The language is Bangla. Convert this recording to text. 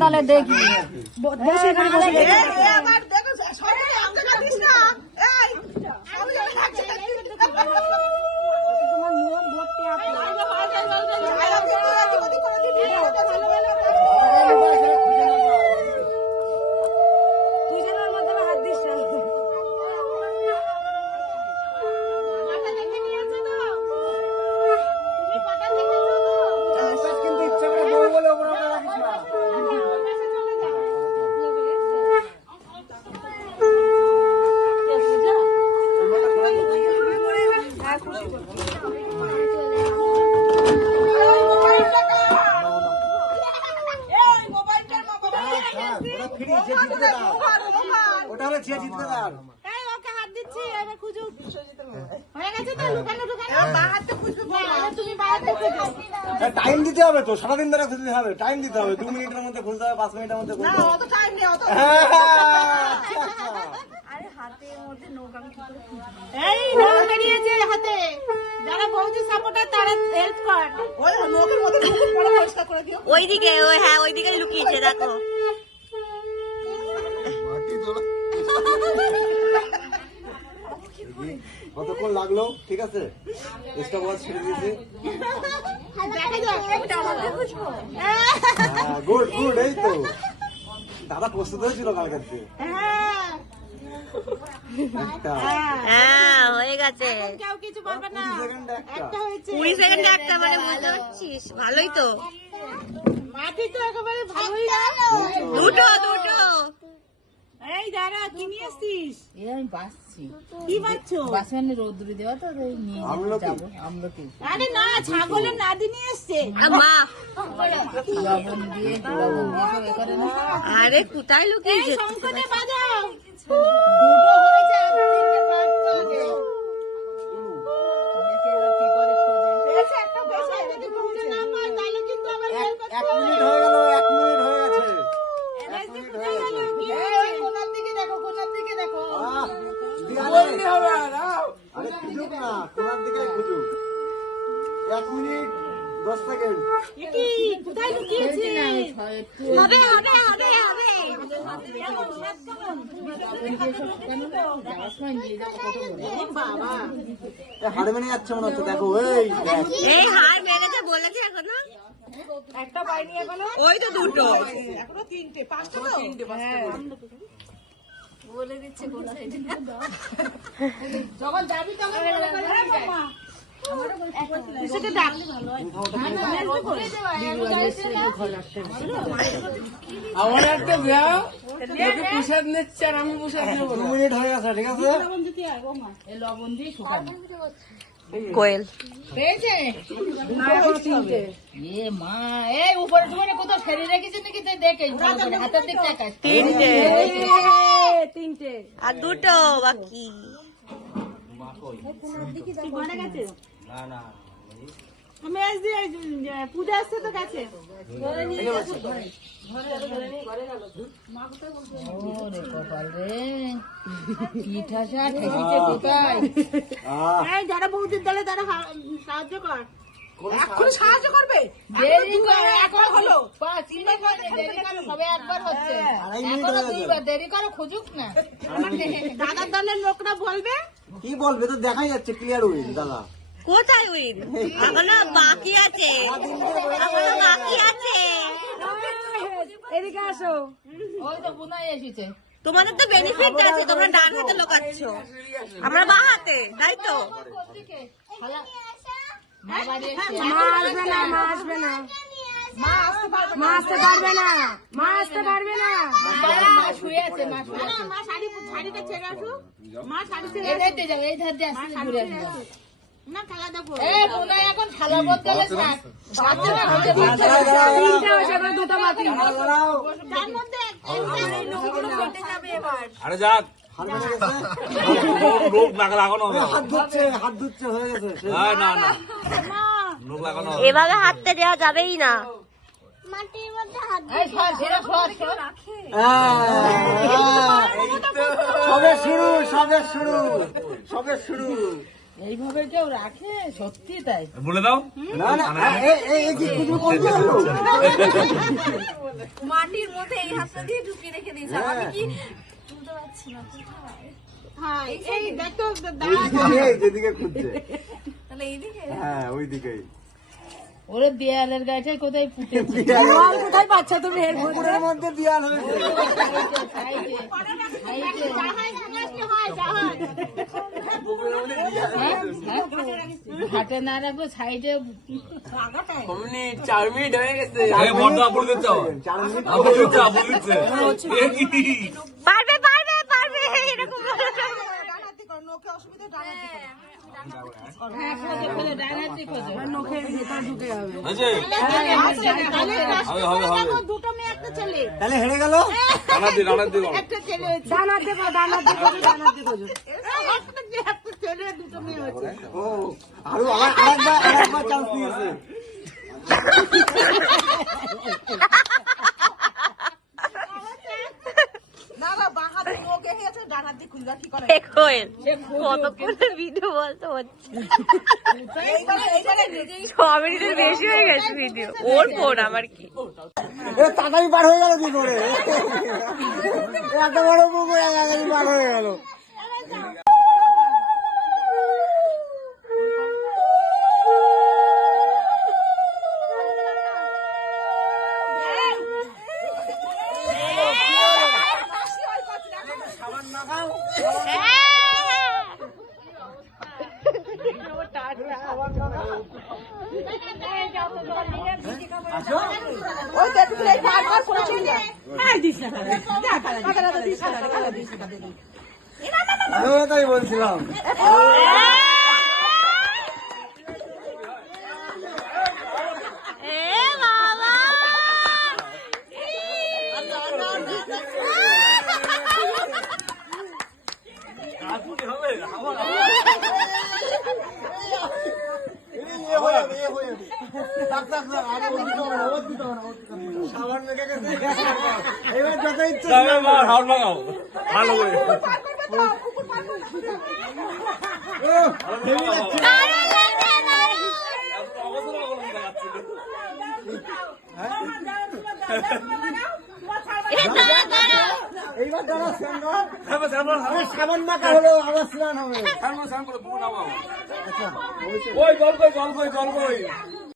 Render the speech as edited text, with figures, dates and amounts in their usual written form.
দলে দেখি টাইম দিতে হবে তো, সারাদিন ধরে খুঁজতে হবে, টাইম দিতে হবে, 2 মিনিটের মধ্যে খুঁজতে হবে, 5 মিনিটের মধ্যে খুঁজতে হবে। ওইদিকে হ্যাঁ ওইদিকে লুকিয়েছে দেখো। কতক্ষণ লাগলো? ঠিক আছে, স্টপ ওয়াচ ছেড়ে দিয়েছি। গুড গুড, এই তো দাদা প্রস্তুত হয়েছিল কালকে। হ্যাঁ হয়ে গেছে, 20 সেকেন্ডে একটা, মানে বুঝতে পারছিস? ভালোই তো, দুটো দুটো। এই দাঁড়া, কি নিয়ে আসছিস? আমি বাসছি। কি বাচ্চো? বাসে রোদ্দুরে দেওয়া তো নিয়ে যাবো আমলকি। আরে না, ছাগলের নাদি নিয়ে এসছে। লবণ দিয়ে সব করে না। আরে কোথায় লুকিয়েছে? শঙ্করে বাজাও। দুটো হয়েছে, আর তিনটে বাজতে হবে। কি করে খোঁজে? বেশি একটা বেশি যদি খুঁজে না পায় তাহলে কিন্তু আবার বের করতে 1 মিনিট হয়ে গেল, 1 মিনিট হয়ে গেছে। কোনার দিকে দেখো, কোনার দিকে দেখো। আরে খুঁজুক না, কোনার দিকে খুঁজুক। 1 মিনিট 10 সেকেন্ড। কি কোথায় লুকিয়েছে? হবে হবে হবে হবে। হাড় মেনে যাচ্ছে মনে হচ্ছে, দেখো এই হার মেরেছে বলেছে এখনো একটা পাইনি এখনো। ওই তো দুটো, এখনো 3টে 5টা তো 3টে 5টা বলে দিচ্ছে কোন সাইডে। যখন যাবি তখন বলে বাবা এসে ডাক। আমার একটা বিয়া প্রসাদ নিচ্ছে আর আমি প্রসাদ নেব। 2 মিনিট হয়ে গেছে, ঠিক আছে। এই লবণ দিয়ে শুকানো কোয়েল পেয়েছে এ মা। এই উপরে টুকুরে কোথাও ফেলে রেখেছে নাকি? দেখে হাতের দিক টাকা। তিনটে আর দুটো বাকি। আমি আজ দিয়ে পূজা আসছে তো কাছে। ওরে কপাল রে, পিঠা সা ঠেকিছে কোথায়? যারা বৌদির দলে তারা সাহায্য কর। এখন সাহায্য করবে? দেরি করে এখন হলো 5 মিনিট হয়ে দেরি করে, সবে একবার হচ্ছে, এখনো 2বার দেরি করে খুঁজুক না। দাদার দলের লোকরা বলবে। কি বলবে তো দেখাই যাচ্ছে, ক্লিয়ার উইন দাদা। কোথায় উইন? এখনো বাকি আছে, এখনো বাকি আছে। এদিকে আসো। ওই তো বুনাই এসেছে। তোমাদের তো বেনিফিট আছে, তোমরা ডান হাতে লোকাচ্ছ, আমরা বাঁ হাতে, তাই তো? মা বাড়ি এসেছে। মা আসবে না, মা আসবে না, মা আসতে পারবে না, মা আসতে পারবে না। মা শুয়ে আছে, মা শুয়ে আছে। মা শাড়িটা ছেড়ে আসুক। মা শাড়ি ছেড়ে এই ধার দিয়ে যাও, এই ধার দিয়ে আসতে ঘুরে আসবে। না খেলা দেখো। এ বুনাই এখন থালা বদলে থাক। বাচ্চা না হতে তিনটা হয়েছে, এবার দুটো বাকি। তার মধ্যে আরে যাক লোক লাগানো হবে। হাত ধুচ্ছে হয়ে গেছে। না না লোক লাগানো হবে। এভাবে হাততে দেওয়া যাবেই না। মাটির মধ্যে হাত এই সর সেরা সর সর সবে শুরু সবে শুরু সবে শুরু। এইভাবে কেউ রাখে সত্যি তাই বলে দাও। না না এই কি কুজু করতে হলো? মাটির মধ্যে এই হাতটা দিয়ে ঢুকিয়ে রেখে দিয়েছে আমি কি তুলতে পারছি না কোথায় হ্যাঁ এই দেখো এই যেদিকে খুঁজছে, তাহলে এইদিকে হ্যাঁ ওইদিকেই। ওরে দেয়ালের গাছটাই কোথায় ফুটেছে কোথায় পাচ্ছ তুমি এর পুকুরের মধ্যে দেয়াল হয়েছে। পুকুরের মধ্যে দেয়াল হয়েছে। ঘাটে না রাখবো সাইডে এই বড়টা বলে দিচ্ছ। 4 মিনিট বলে দিচ্ছ, বলে দিচ্ছে। এ কি? পারবে পারবে পারবে এরকম আছে? হবে হবে হবে। দুটো মেয়ে একটা ছেলে তাহলে হেরে গেল। রানার দি বলো। একটা ছেলে হয়েছে দানা দেবো একটা ছেলে দুটো মেয়ে হয়েছে ও আরো আরেকবার চান্স নিয়েছে। কতক্ষণ ভিডিও বলতে হচ্ছে 6 মিনিটের বেশি হয়ে গেছে ভিডিও ওর ফোন আমার কি তাড়াতাড়ি পার হয়ে গেল কি করে? এত বড় পুকুর তাড়াতাড়ি পার হয়ে গেল। আমিও তাই বলছিলাম। এবার যত ইচ্ছে তবে মা হাওড় লাগাও ভালো করে। এইবার যারা সাবান মাখা হলো আবার স্নান হবে। ওই জল কই জল কই জল কই